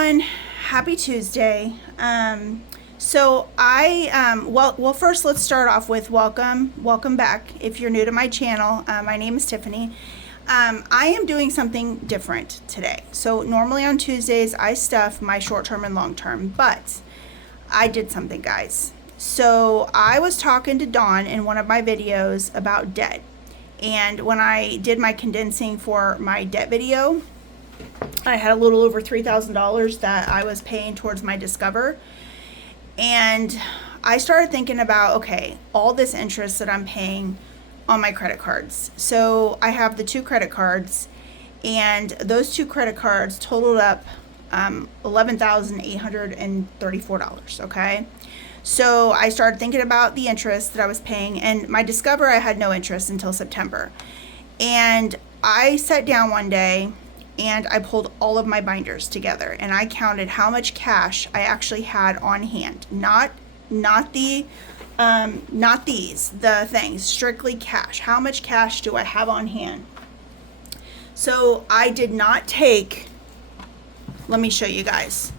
everyone. Happy Tuesday. Well, first let's start off with welcome back. If you're new to my channel, my name is Tiffany. I am doing something different today. So normally on Tuesdays I stuff my short-term and long-term, but I did something, guys. So I was talking to Dawn in one of my videos about debt, and when I did my condensing for my debt video, I had a little over $3,000 that I was paying towards my Discover. And I started thinking about, okay, all this interest that I'm paying on my credit cards. So I have the two credit cards, and those two credit cards totaled up $11,834, okay? So I started thinking about the interest that I was paying, and my Discover, I had no interest until September. And I sat down one day and I pulled all of my binders together and I counted how much cash I actually had on hand. Not these, the things, strictly cash. How much cash do I have on hand? So I did not take, let me show you guys.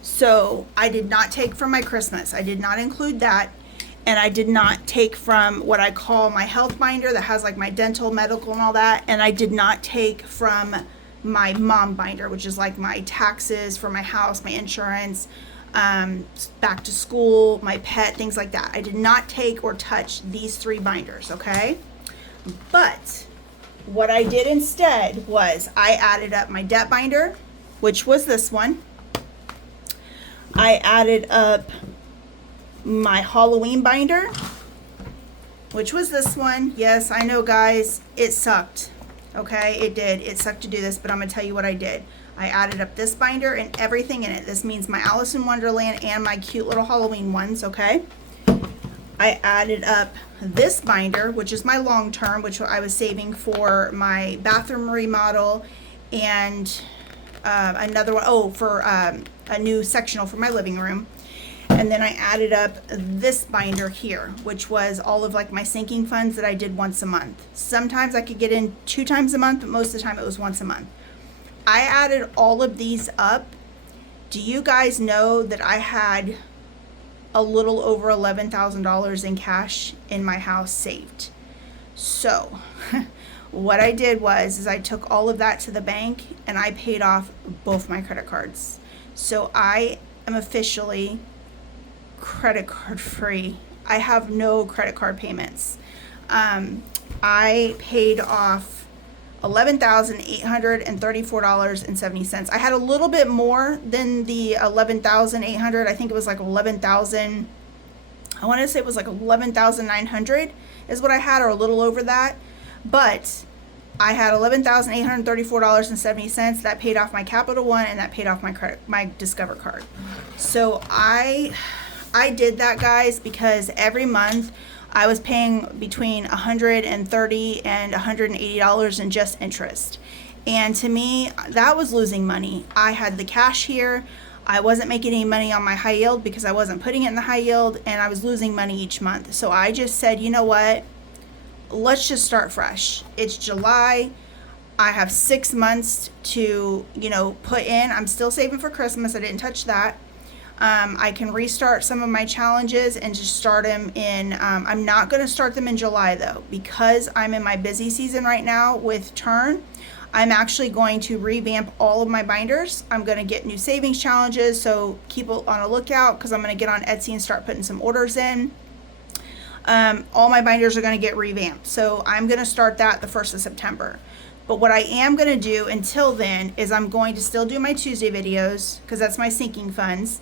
So I did not take from my Christmas. I did not include that. And I did not take from what I call my health binder that has like my dental, medical, and all that. And I did not take from my mom binder, which is like my taxes for my house, my insurance, back to school, my pet, things like that. I did not take or touch these three binders, okay? But what I did instead was I added up my debt binder, which was this one. I added up my Halloween binder, which was this one. Yes, I know, guys, it sucked. Okay, it did. It sucked to do this, but I'm going to tell you what I did. I added up this binder and everything in it. This means my Alice in Wonderland and my cute little Halloween ones, okay? I added up this binder, which is my long term, which I was saving for my bathroom remodel, and another one, for a new sectional for my living room. And then I added up this binder here, which was all of like my sinking funds that I did once a month. Sometimes I could get in 2 times a month, but most of the time it was once a month. I added all of these up. Do you guys know that I had a little over $11,000 in cash in my house saved? So what I did was I took all of that to the bank and I paid off both my credit cards. So I am officially credit card free. I have no credit card payments. I paid off $11,834.70. I had a little bit more than the 11,800. I think it was like 11,000. I want to say it was like 11,900 is what I had, or a little over that. But I had $11,834.70 that paid off my Capital One, and that paid off my Discover card. So I did that, guys, because every month I was paying between $130 and $180 in just interest. And to me, that was losing money. I had the cash here. I wasn't making any money on my high yield because I wasn't putting it in the high yield, and I was losing money each month. So I just said, you know what? Let's just start fresh. It's July. I have 6 months to, put in. I'm still saving for Christmas. I didn't touch that. I can restart some of my challenges and just start them in, I'm not going to start them in July though, because I'm in my busy season right now with Turn. I'm actually going to revamp all of my binders. I'm going to get new savings challenges, so keep on a lookout, because I'm going to get on Etsy and start putting some orders in. All my binders are going to get revamped, so I'm going to start that the 1st of September. But what I am going to do until then is I'm going to still do my Tuesday videos, because that's my sinking funds.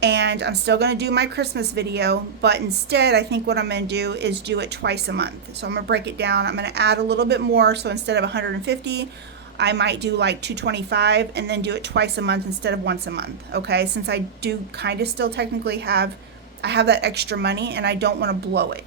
And I'm still going to do my Christmas video, but instead I think what I'm going to do is do it twice a month. So I'm going to break it down. I'm going to add a little bit more. So instead of 150, I might do like 225, and then do it twice a month instead of once a month. Okay, since I do kind of still technically have that extra money and I don't want to blow it.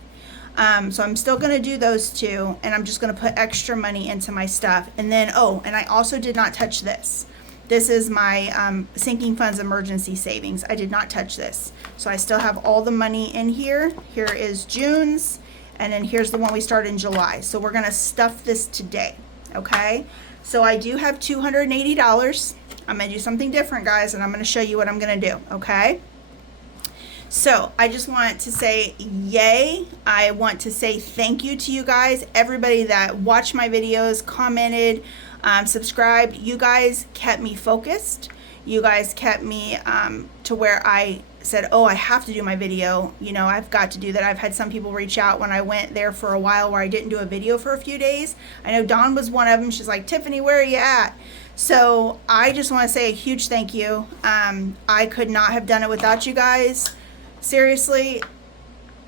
So I'm still going to do those two, and I'm just going to put extra money into my stuff. And then, and I also did not touch this. This is my sinking funds emergency savings. I did not touch this. So I still have all the money in here. Here is June's, and then here's the one we started in July. So we're going to stuff this today. okay? So I do have $280. I'm going to do something different, guys, and I'm going to show you what I'm going to do, okay? So I just want to say yay. I want to say thank you to you guys, everybody that watched my videos, commented, subscribed. You guys kept me focused. You guys kept me to where I said, oh, I have to do my video. You know, I've got to do that. I've had some people reach out when I went there for a while where I didn't do a video for a few days. I know Dawn was one of them. She's like, Tiffany, where are you at? So I just want to say a huge thank you. I could not have done it without you guys. Seriously,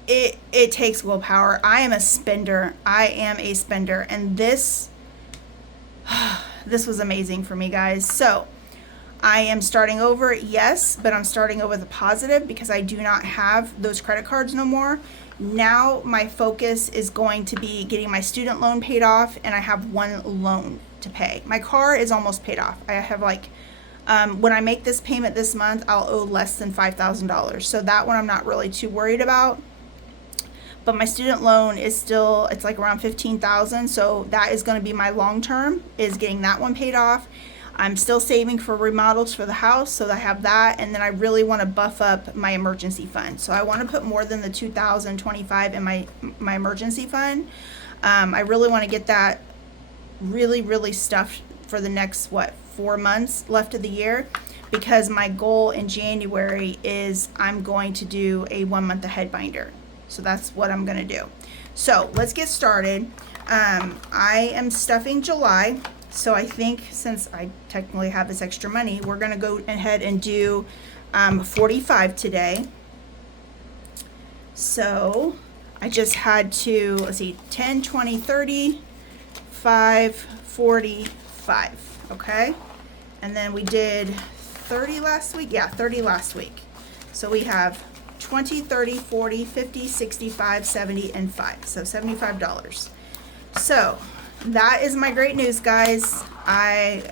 it takes willpower. I am a spender. And this was amazing for me, guys. So I am starting over, yes, but I'm starting over the positive because I do not have those credit cards no more. Now my focus is going to be getting my student loan paid off, and I have one loan to pay. My car is almost paid off. I have like, when I make this payment this month, I'll owe less than $5,000. So that one I'm not really too worried about. But my student loan is still, it's like around $15,000. So that is going to be my long term, is getting that one paid off. I'm still saving for remodels for the house, so I have that, and then I really want to buff up my emergency fund. So I want to put more than the $2,025 in my emergency fund. I really want to get that really stuffed for the next 4 months left of the year, because my goal in January is I'm going to do a 1 month ahead binder. So that's what I'm going to do. So let's get started. I am stuffing July. So I think since I technically have this extra money, we're going to go ahead and do 45 today. So I just had to, let's see, 10, 20, 30, 5, 45, okay? And then we did 30 last week. Yeah, 30 last week. So we have 20, 30, 40, 50, 65, 70, and 5. So $75. So that is my great news, guys. I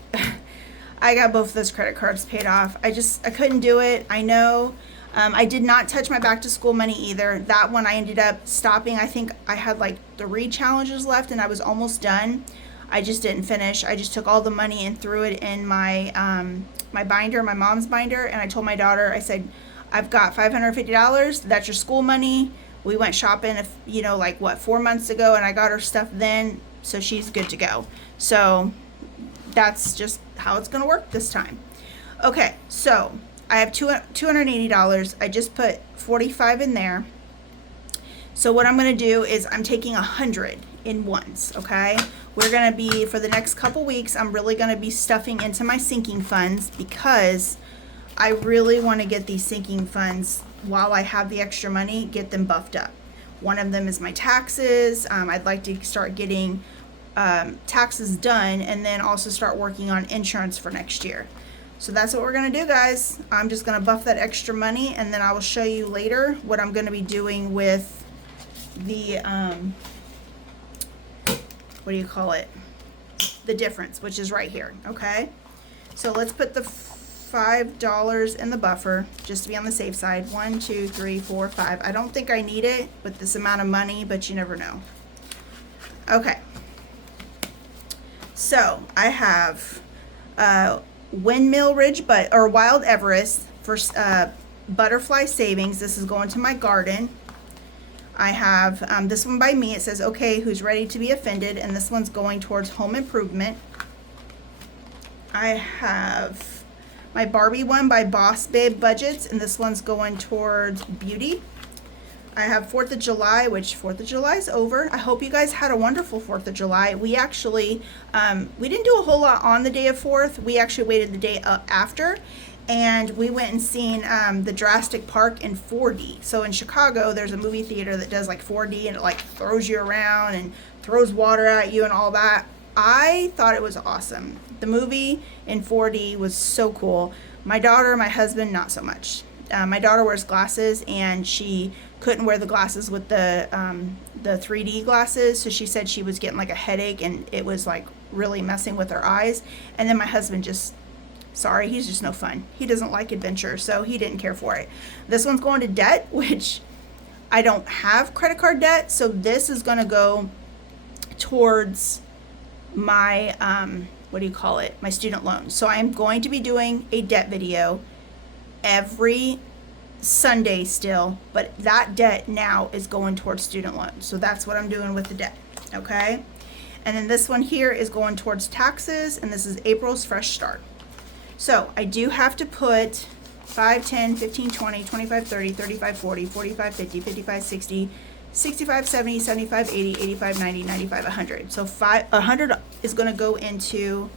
got both of those credit cards paid off. I couldn't do it. I know. I did not touch my back to school money either. That one I ended up stopping. I think I had like 3 challenges left and I was almost done. I just didn't finish. I just took all the money and threw it in my my binder, my mom's binder, and I told my daughter, I said, I've got $550. That's your school money. We went shopping, 4 months ago, and I got her stuff then. So she's good to go. So that's just how it's going to work this time. Okay, so I have $280. I just put 45 in there. So what I'm going to do is I'm taking 100 in ones, okay? We're going to be, for the next couple weeks, I'm really going to be stuffing into my sinking funds because I really want to get these sinking funds, while I have the extra money, get them buffed up. One of them is my taxes. I'd like to start getting taxes done and then also start working on insurance for next year. So that's what we're going to do, guys. I'm just going to buff that extra money, and then I will show you later what I'm going to be doing with the, what do you call it? The difference, which is right here, okay? So let's put the $5 in the buffer just to be on the safe side. 1, 2, 3, 4, 5. I don't think I need it with this amount of money, but you never know. Okay. So I have Windmill Ridge, or Wild Everest for butterfly savings. This is going to my garden. I have this one by me. It says, okay, who's ready to be offended? And this one's going towards home improvement. I have my Barbie one by Boss Babe Budgets, and this one's going towards beauty. I have 4th of July, which 4th of July is over. I hope you guys had a wonderful 4th of July. We actually, we didn't do a whole lot on the day of 4th. We actually waited the day after, and we went and seen the Jurassic Park in 4D. So in Chicago, there's a movie theater that does like 4D, and it like throws you around and throws water at you and all that. I thought it was awesome. The movie in 4D was so cool. My daughter, my husband, not so much. My daughter wears glasses, and she couldn't wear the glasses with the 3D glasses, so she said she was getting like a headache, and it was like really messing with her eyes. And then my husband just, sorry, he's just no fun. He doesn't like adventure, so he didn't care for it. This one's going to debt, which I don't have credit card debt, so this is going to go towards my, what do you call it? My student loans. So I am going to be doing a debt video every Sunday still, but that debt now is going towards student loans. So that's what I'm doing with the debt, okay? And then this one here is going towards taxes, and this is April's fresh start. So I do have to put 5, 10, 15, 20, 25, 30, 35, 40, 45, 50, 55, 60, 65, 70, 75, 80, 85, 90, 95, 100. So 100 is going to go into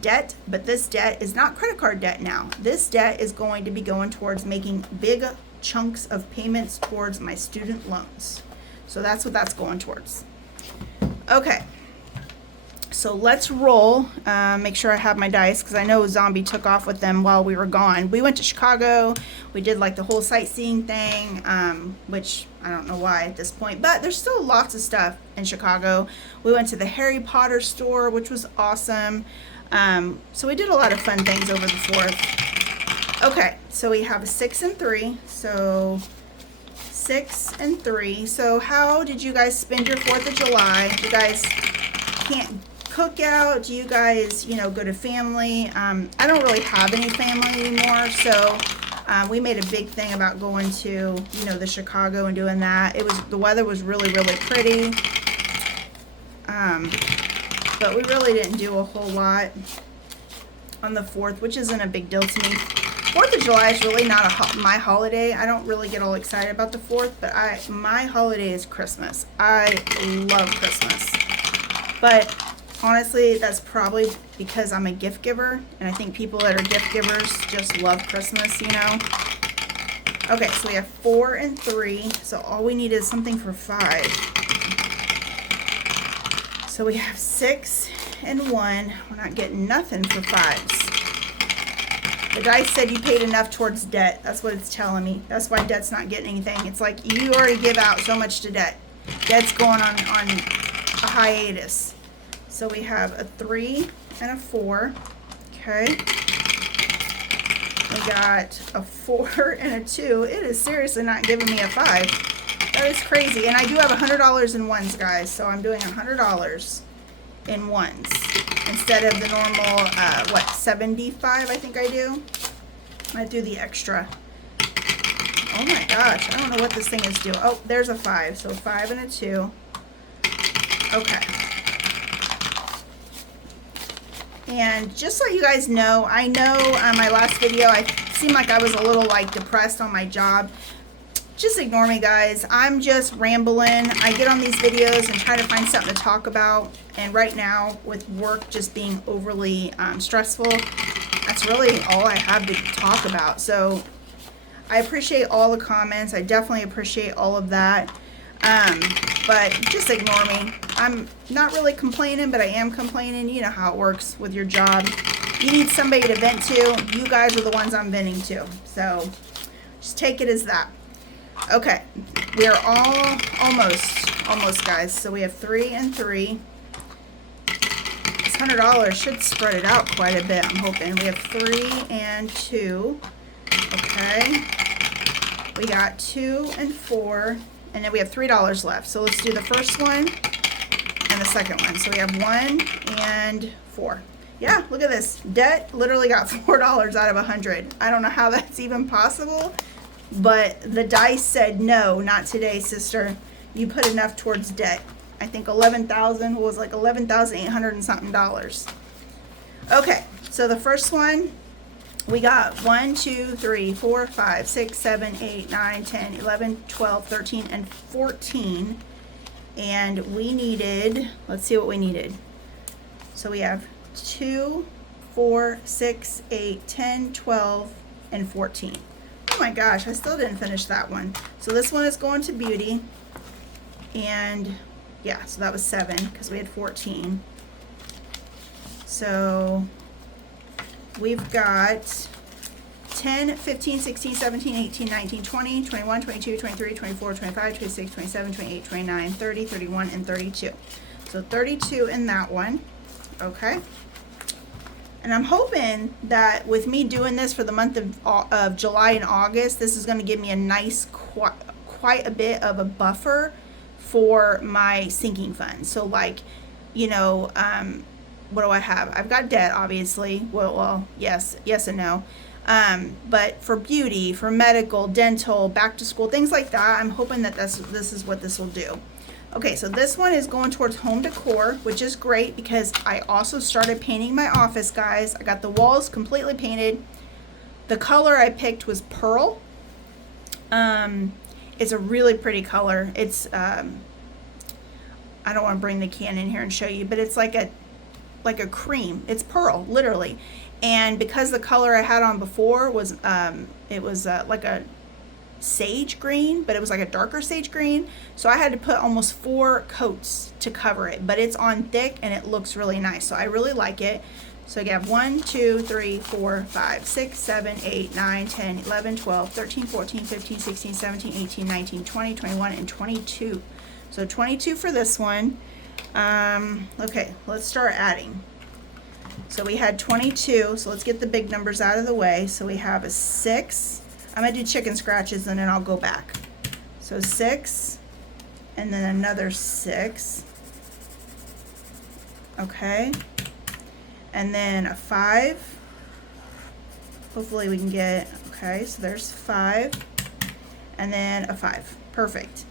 debt, but this debt is not credit card debt now. This debt is going to be going towards making big chunks of payments towards my student loans. So that's what that's going towards. Okay. So let's roll. Make sure I have my dice because I know Zombie took off with them while we were gone. We went to Chicago. We did like the whole sightseeing thing, which I don't know why at this point, but there's still lots of stuff in Chicago. We went to the Harry Potter store, which was awesome. So we did a lot of fun things over the 4th. Okay, so we have a 6 and 3. So 6 and 3. So how did you guys spend your 4th of July? You guys can't cook out? Do you guys, you know, go to family? I don't really have any family anymore, so we made a big thing about going to, you know, the Chicago and doing that. The weather was really, really pretty. But we really didn't do a whole lot on the 4th, which isn't a big deal to me. 4th of July is really not my holiday. I don't really get all excited about the 4th, but my holiday is Christmas. I love Christmas. But honestly, that's probably because I'm a gift giver, and I think people that are gift givers just love Christmas, you know. Okay, so we have 4 and 3, so all we need is something for 5. So we have 6 and 1. We're not getting nothing for 5s. The dice said you paid enough towards debt. That's what it's telling me. That's why debt's not getting anything. It's like you already give out so much to debt. Debt's going on a hiatus. So we have a 3 and a 4. Okay. We got a 4 and a 2. It is seriously not giving me a 5. That is crazy. And I do have $100 in ones, guys. So I'm doing $100 in ones instead of the normal, 75 I think I do. I do the extra. Oh my gosh. I don't know what this thing is doing. Oh, there's a 5. So 5 and a 2. Okay. And just so you guys know, I know on my last video, I seemed like I was a little like depressed on my job. Just ignore me, guys. I'm just rambling. I get on these videos and try to find something to talk about. And right now, with work just being overly stressful, that's really all I have to talk about. So I appreciate all the comments. I definitely appreciate all of that. But just ignore me. I'm not really complaining, but I am complaining. You know how it works with your job. You need somebody to vent to. You guys are the ones I'm venting to. So just take it as that. Okay, we are all almost, guys. So we have 3 and 3. This $100 should spread it out quite a bit, I'm hoping. We have 3 and 2. Okay. We got 2 and 4. And then we have $3 left. So let's do the first one and the second one. So we have 1 and 4. Yeah, look at this. Debt literally got $4 out of 100. I don't know how that's even possible. But the dice said, no, not today, sister. You put enough towards debt. I think 11,000 was like 11,800 and something dollars. Okay, so the first one, we got 1, 2, 3, 4, 5, 6, 7, 8, 9, 10, 11, 12, 13, and 14. And we needed, let's see what we needed. So we have 2, 4, 6, 8, 10, 12, and 14. Oh my gosh, I still didn't finish that one. So this one is going to beauty. And yeah, so that was 7 because we had 14. So we've got 10, 15, 16, 17, 18, 19, 20, 21, 22, 23, 24, 25, 26, 27, 28, 29, 30, 31, and 32. So 32 in that one. Okay. And I'm hoping that with me doing this for the month of July and August, this is going to give me a nice, quite a bit of a buffer for my sinking fund. So like you know, what do I have? I've got debt, obviously. Well, yes and no. But for beauty, for medical, dental, back to school, things like that, I'm hoping that this is what this will do. Okay, so this one is going towards home decor, which is great because I also started painting my office, guys. I got the walls completely painted. The color I picked was pearl. It's a really pretty color. It's, I don't want to bring the can in here and show you, but it's like a cream. It's pearl, literally. And because the color I had on before was, it was like a sage green, but it was like a darker sage green. So I had to put almost 4 coats to cover it, but it's on thick and it looks really nice. So I really like it. So I have 1, 2, 3, 4, 5, 6, 7, 8, 9, 10, 11, 12, 13, 14, 15, 16, 17, 18, 19, 20, 21, and 22. So 22 for this one. Okay, let's start adding. So we had 22, so let's get the big numbers out of the way. So we have a 6. I'm going to do chicken scratches and then I'll go back. So 6, and then another 6. Okay. And then a 5. Hopefully we can get, okay, so there's 5. And then a 5. Perfect.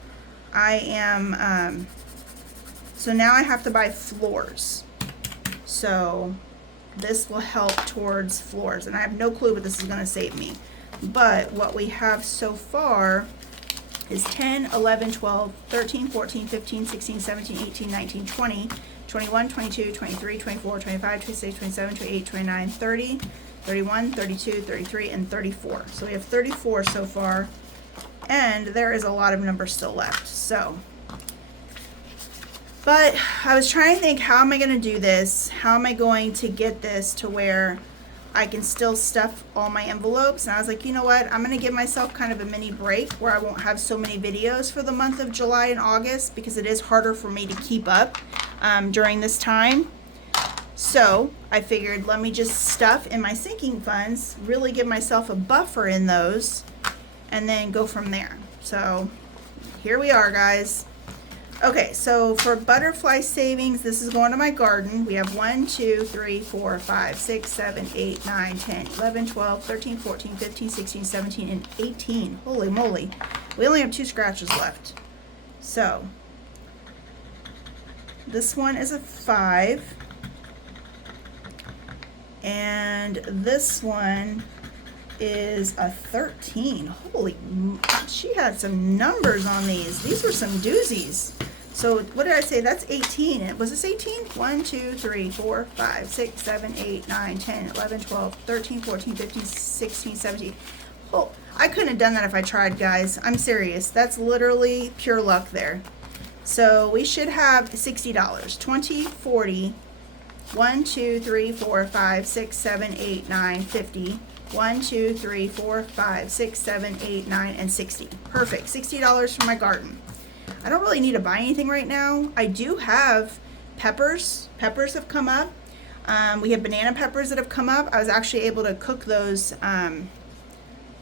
I am, so now I have to buy floors. So this will help towards floors. And I have no clue what this is going to save me. But what we have so far is 10, 11, 12, 13, 14, 15, 16, 17, 18, 19, 20, 21, 22, 23, 24, 25, 26, 27, 28, 29, 30, 31, 32, 33, and 34. So we have 34 so far. And there is a lot of numbers still left. So, but I was trying to think, how am I going to do this? How am I going to get this to where I can still stuff all my envelopes? And I was like, you know what? I'm going to give myself kind of a mini break where I won't have so many videos for the month of July and August because it is harder for me to keep up during this time. So I figured, let me just stuff in my sinking funds, really give myself a buffer in those, and then go from there. So here we are, guys. Okay, so for butterfly savings, this is going to my garden. We have 1, 2, 3, 4, 5, 6, 7, 8, 9, 10, 11, 12, 13, 14, 15, 16, 17, and 18. Holy moly. We only have 2 scratches left. So this one is a 5. And this one is a 13. Holy, she had some numbers on these. These were some doozies. So what did I say? That's 18. Was this 18? 1, 2, 3, 4, 5, 6, 7, 8, 9, 10, 11, 12, 13, 14, 15, 16, 17. Oh, I couldn't have done that if I tried, guys. I'm serious. That's literally pure luck there. So we should have $60. 20, 40, 1, 2, 3, 4, 5, 6, 7, 8, 9, 50. 1, 2, 3, 4, 5, 6, 7, 8, 9, and 60. Perfect. $60 for my garden. I don't really need to buy anything right now. I do have peppers. Peppers have come up. We have banana peppers that have come up. I was actually able to cook those.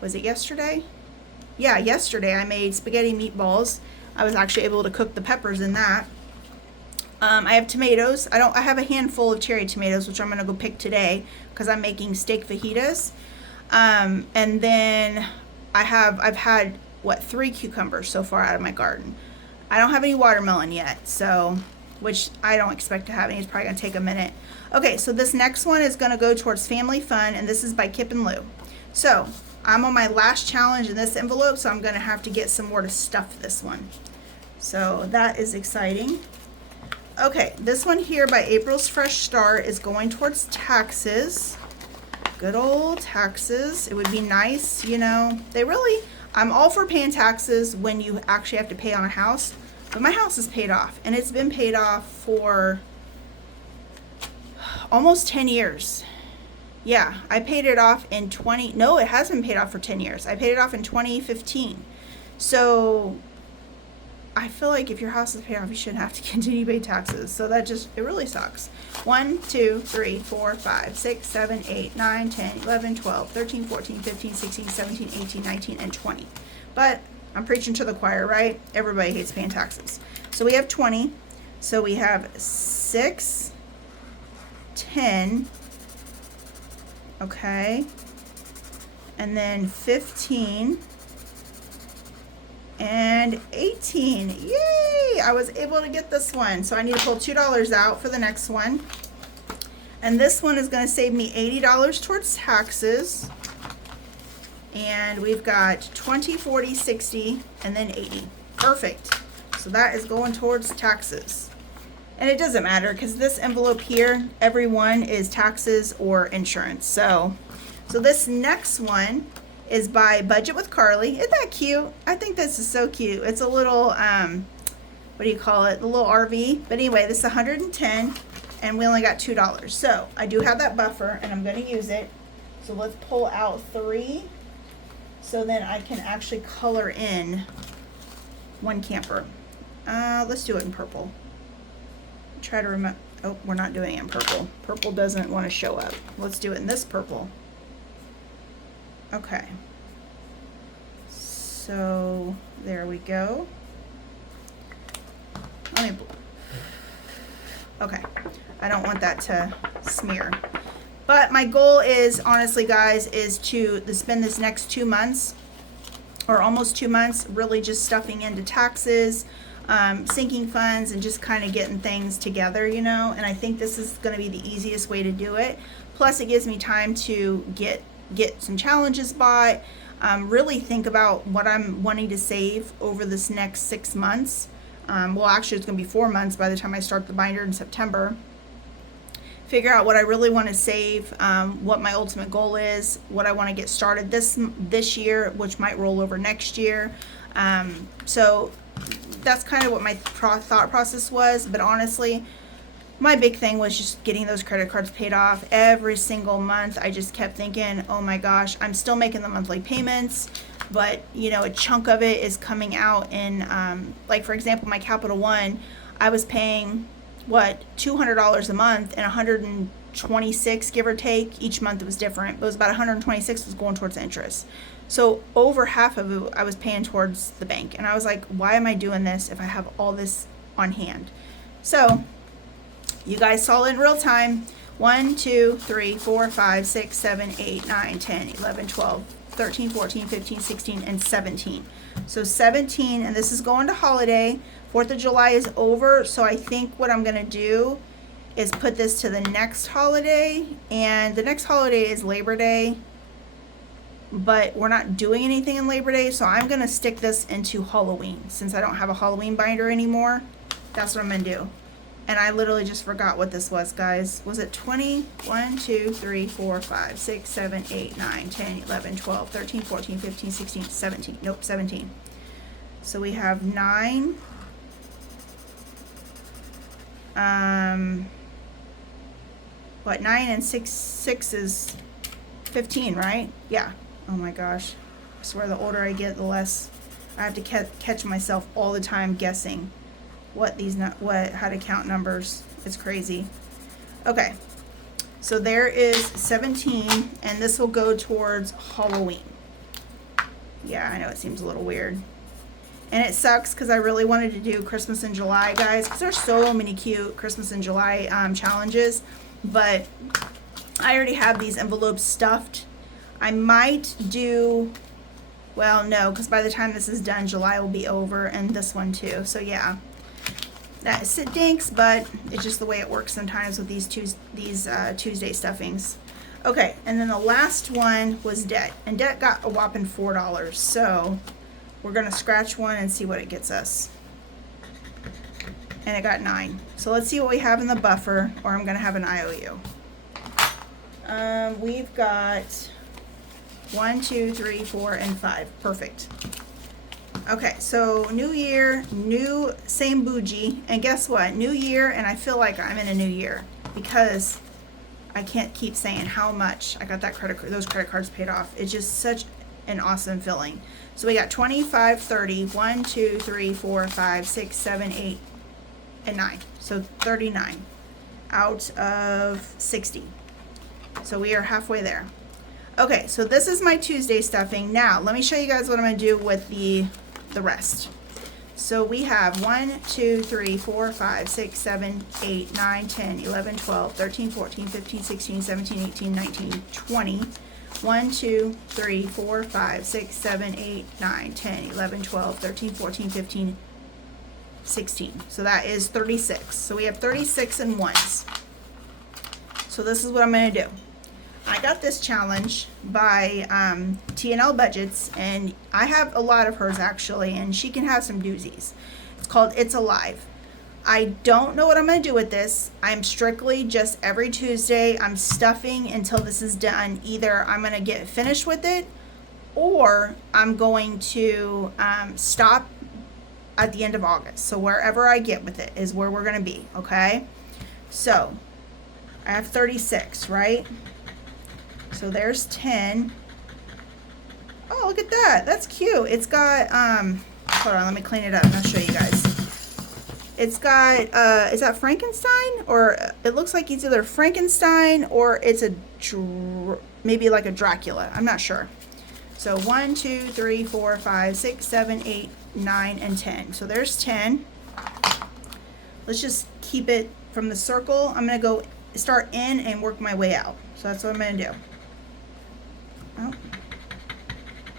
Was it yesterday? Yeah, yesterday I made spaghetti meatballs. I was actually able to cook the peppers in that. I have tomatoes. I have a handful of cherry tomatoes, which I'm going to go pick today because I'm making steak fajitas. And then I've had, 3 cucumbers so far out of my garden. I don't have any watermelon yet, so, which I don't expect to have any. It's probably going to take a minute. Okay, so this next one is going to go towards Family Fun, and this is by Kip and Lou. So I'm on my last challenge in this envelope, so I'm going to have to get some more to stuff this one. So that is exciting. Okay, this one here by April's Fresh Start is going towards taxes. Good old taxes. It would be nice, you know. I'm all for paying taxes when you actually have to pay on a house. But my house is paid off. And it's been paid off for almost 10 years. Yeah, I paid it off in no, it hasn't been paid off for 10 years. I paid it off in 2015. So I feel like if your house is paid off, you shouldn't have to continue to pay taxes. So that it really sucks. 1, 2, 3, 4, 5, 6, 7, 8, 9, 10, 11, 12, 13, 14, 15, 16, 17, 18, 19, and 20. But I'm preaching to the choir, right? Everybody hates paying taxes. So we have 20. So we have 6, 10, okay, and then 15 and 18. Yay! I was able to get this one. So I need to pull $2 out for the next one. And this one is going to save me $80 towards taxes. And we've got 20, 40, 60, and then 80. Perfect. So that is going towards taxes. And it doesn't matter because this envelope here, every one is taxes or insurance. So this next one is by Budget with Carly. Isn't that cute? I think this is so cute. It's a little, what do you call it? The little RV. But anyway, this is 110 and we only got $2. So I do have that buffer and I'm going to use it. So let's pull out 3 so then I can actually color in one camper. Let's do it in purple. Try to remember. Oh, we're not doing it in purple. Purple doesn't want to show up. Let's do it in this purple. Okay. So there we go. Okay. I don't want that to smear. But my goal is, honestly, guys, is to spend this next 2 months or almost 2 months really just stuffing into taxes, sinking funds, and just kind of getting things together, you know. And I think this is going to be the easiest way to do it. Plus, it gives me time to get some challenges bought, really think about what I'm wanting to save over this next 6 months. Well, actually, it's going to be 4 months by the time I start the binder in September. Figure out what I really want to save, what my ultimate goal is, what I want to get started this year, which might roll over next year. So that's kind of what my thought process was. But honestly, my big thing was just getting those credit cards paid off every single month. I just kept thinking, oh my gosh, I'm still making the monthly payments, but you know, a chunk of it is coming out in, like for example, my Capital One, I was paying what, $200 a month, and 126, give or take. Each month it was different, but it was about 126 was going towards interest. So over half of it I was paying towards the bank, and I was like, why am I doing this if I have all this on hand? So you guys saw it in real time. 1, 2, 3, 4, 5, 6, 7, 8, 9, 10, 11, 12, 13, 14, 15, 16, and 17. So 17, and this is going to holiday. 4th of July is over, so I think what I'm going to do is put this to the next holiday, and the next holiday is Labor Day, but we're not doing anything in Labor Day, so I'm going to stick this into Halloween. Since I don't have a Halloween binder anymore, that's what I'm going to do. And I literally just forgot what this was, guys. Was it 20? 1, 2, 3, 4, 5, 6, 7, 8, 9, 10, 11, 12, 13, 14, 15, 16, 17. Nope, 17. So we have 9. What, 9 and 6 is 15, right? Yeah. Oh my gosh. I swear the older I get, the less I have to catch myself all the time guessing how to count numbers. It's crazy. Okay. So there is 17, and this will go towards Halloween. Yeah, I know it seems a little weird. And it sucks because I really wanted to do Christmas in July, guys, because there's so many cute Christmas in July challenges. But I already have these envelopes stuffed. I might do, well, no, because by the time this is done, July will be over, and this one too. So yeah, that stinks, but it's just the way it works sometimes with these Tuesday stuffings. Okay, and then the last one was debt, and debt got a whopping $4. So we're gonna scratch one and see what it gets us. And it got 9. So let's see what we have in the buffer, or I'm gonna have an IOU. We've got 1, 2, 3, 4, and 5. Perfect. Okay, so new year, new same bougie, and guess what? New year, and I feel like I'm in a new year because I can't keep saying how much I got those credit cards paid off. It's just such an awesome feeling. So we got 25, 30, 1, 2, 3, 4, 5, 6, 7, 8, and 9. So 39 out of 60. So we are halfway there. Okay, so this is my Tuesday stuffing. Now, let me show you guys what I'm going to do with the rest. So we have 1, 2, 3, 4, 5, 6, 7, 8, 9, 10, 11, 12, 13, 14, 15, 16, 17, 18, 19, 20. 1, 2, 3, 4, 5, 6, 7, 8, 9, 10, 11, 12, 13, 14, 15, 16. So that is 36. So we have 36 in ones. So this is what I'm going to do. I got this challenge by TNL Budgets, and I have a lot of hers actually, and she can have some doozies. It's called It's Alive. I don't know what I'm going to do with this. I'm strictly just every Tuesday, I'm stuffing until this is done. Either I'm going to get finished with it, or I'm going to stop at the end of August. So wherever I get with it is where we're going to be, okay? So I have 36, right? So there's 10. Oh, look at that. That's cute. It's got, hold on, let me clean it up and I'll show you guys. It's got, is that Frankenstein? Or it looks like it's either Frankenstein or it's a, maybe like a Dracula. I'm not sure. So 1, 2, 3, 4, 5, 6, 7, 8, 9, and 10. So there's 10. Let's just keep it from the circle. I'm going to go start in and work my way out. So that's what I'm going to do. Oh.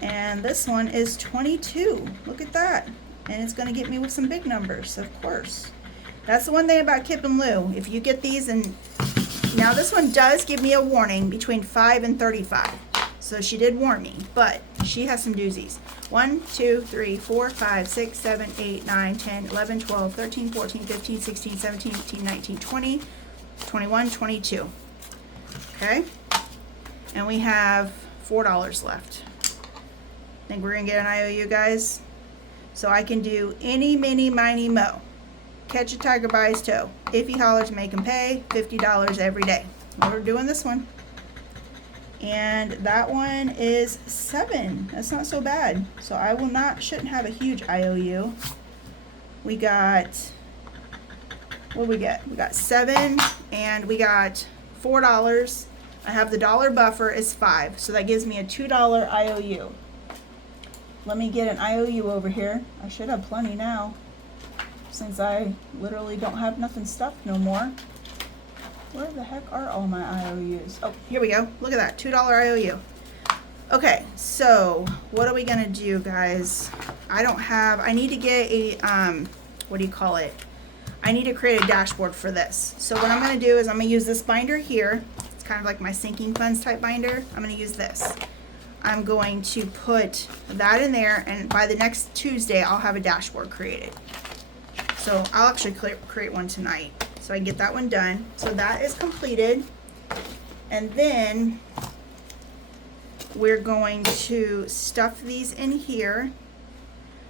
And this one is 22. Look at that. And it's going to get me with some big numbers, of course. That's the one thing about Kip and Lou. If you get these, and now this one does give me a warning between 5 and 35. So she did warn me, but she has some doozies. 1, 2, 3, 4, 5, 6, 7, 8, 9, 10, 11, 12, 13, 14, 15, 16, 17, 18, 19, 20, 21, 22. Okay? And we have $4 left. Think we're going to get an IOU, guys? So I can do any, mini, miny, mo. Catch a tiger by his toe. If he hollers, make him pay $50 every day. We're doing this one. And that one is 7. That's not so bad. So I will not, shouldn't have a huge IOU. We got, what we get? We got 7 and we got $4. I have the dollar buffer is 5. So that gives me a $2 IOU. Let me get an IOU over here. I should have plenty now, since I literally don't have nothing stuffed no more. Where the heck are all my IOUs? Oh, here we go. Look at that, $2 IOU. Okay, so what are we gonna do, guys? I need to get a, what do you call it? I need to create a dashboard for this. So what I'm gonna do is I'm gonna use this binder here. It's kind of like my sinking funds type binder. I'm gonna use this. I'm going to put that in there, and by the next Tuesday, I'll have a dashboard created. So I'll actually create one tonight, so I can get that one done. So that is completed. And then we're going to stuff these in here.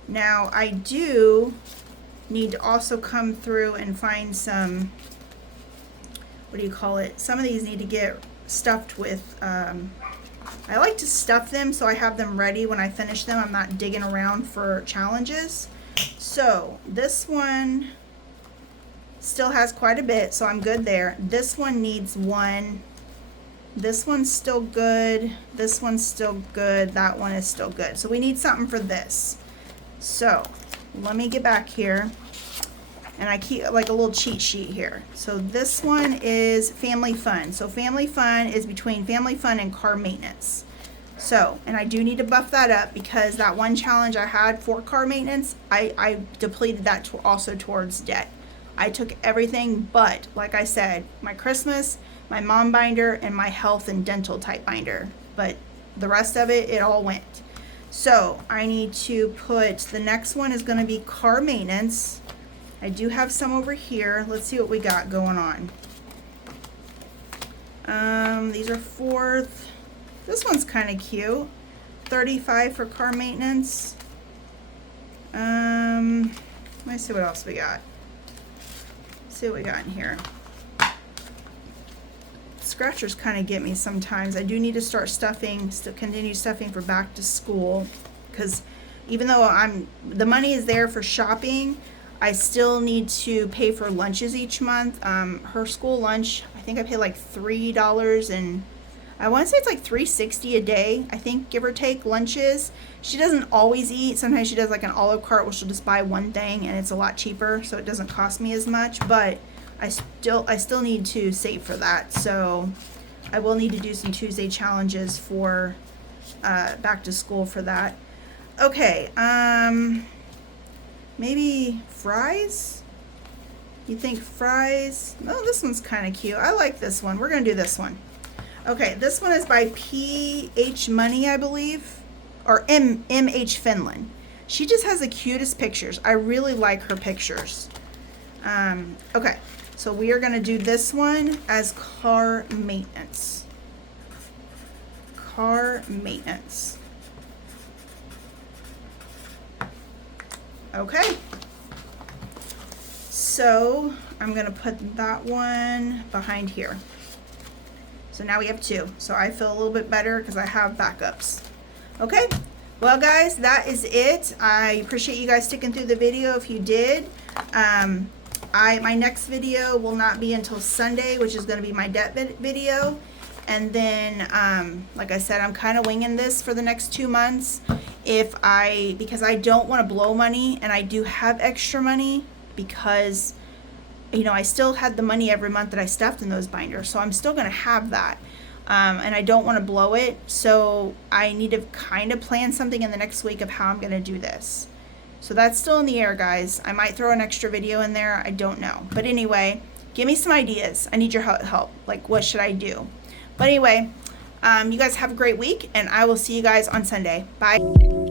Now I do need to also come through and find some, what do you call it? Some of these need to get stuffed with, I like to stuff them so I have them ready when I finish them. I'm not digging around for challenges. So this one still has quite a bit, so I'm good there. This one needs one. This one's still good. This one's still good. That one is still good. So we need something for this. So let me get back here. And I keep like a little cheat sheet here. So this one is family fun. So family fun is between family fun and car maintenance. So, and I do need to buff that up because that one challenge I had for car maintenance, I depleted that also towards debt. I took everything but, like I said, my Christmas, my mom binder, and my health and dental type binder. But the rest of it, it all went. So I need to put, the next one is going to be car maintenance. I do have some over here. Let's see what we got going on. These are 4th. This one's kind of cute. 35 for car maintenance. Let me see what else we got. Let's see what we got in here. Scratchers kind of get me sometimes. I do need to start stuffing, continue stuffing for back to school, because even though the money is there for shopping, I still need to pay for lunches each month. Her school lunch, I think I pay like $3 and I want to say it's like $3.60 a day, I think, give or take, lunches. She doesn't always eat. Sometimes she does like an Olive Cart where she'll just buy one thing and it's a lot cheaper, so it doesn't cost me as much. But I still need to save for that. So I will need to do some Tuesday challenges for back to school for that. Okay, maybe fries? You think fries? Oh, this one's kind of cute. I like this one. We're going to do this one. Okay, this one is by PH Money, I believe, or MH Finland. She just has the cutest pictures. I really like her pictures. Okay, so we are going to do this one as car maintenance. Car maintenance. Okay. So I'm going to put that one behind here. So now we have two. So I feel a little bit better because I have backups. Okay. Well, guys, that is it. I appreciate you guys sticking through the video if you did. My next video will not be until Sunday, which is going to be my debt video. And then, like I said, I'm kind of winging this for the next 2 months. Because I don't want to blow money, and I do have extra money because, you know, I still had the money every month that I stuffed in those binders. So I'm still going to have that. And I don't want to blow it. So I need to kind of plan something in the next week of how I'm going to do this. So that's still in the air, guys. I might throw an extra video in there. I don't know. But anyway, give me some ideas. I need your help. Like, what should I do? But anyway, you guys have a great week, and I will see you guys on Sunday. Bye.